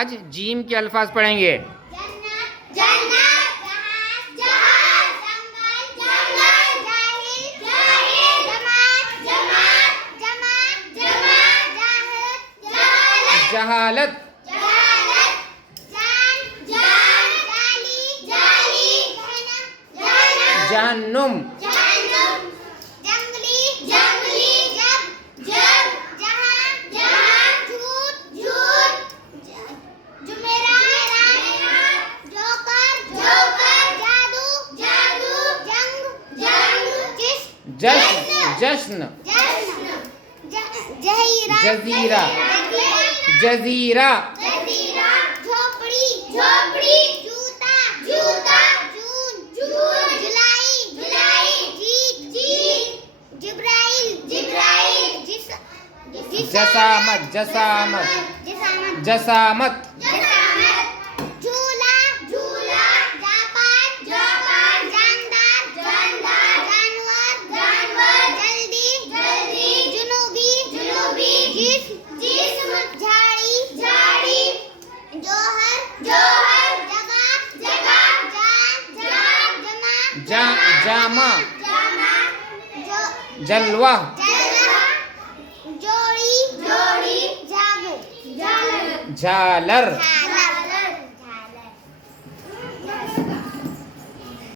आज जीम के अल्फाज पढ़ेंगे। जहालत, जहन्नुम, जश्न, जजीरा, जजीरा, झोपड़ी, जूता, जून, जुलाई, जीत, जिब्राइल, जसामत, झूला, जापान, जानवर, जल्दी, जुनूबी, जिस्म, झाड़ी, जौहर, जगह, जामा, जलवा, जोड़ी, झालर।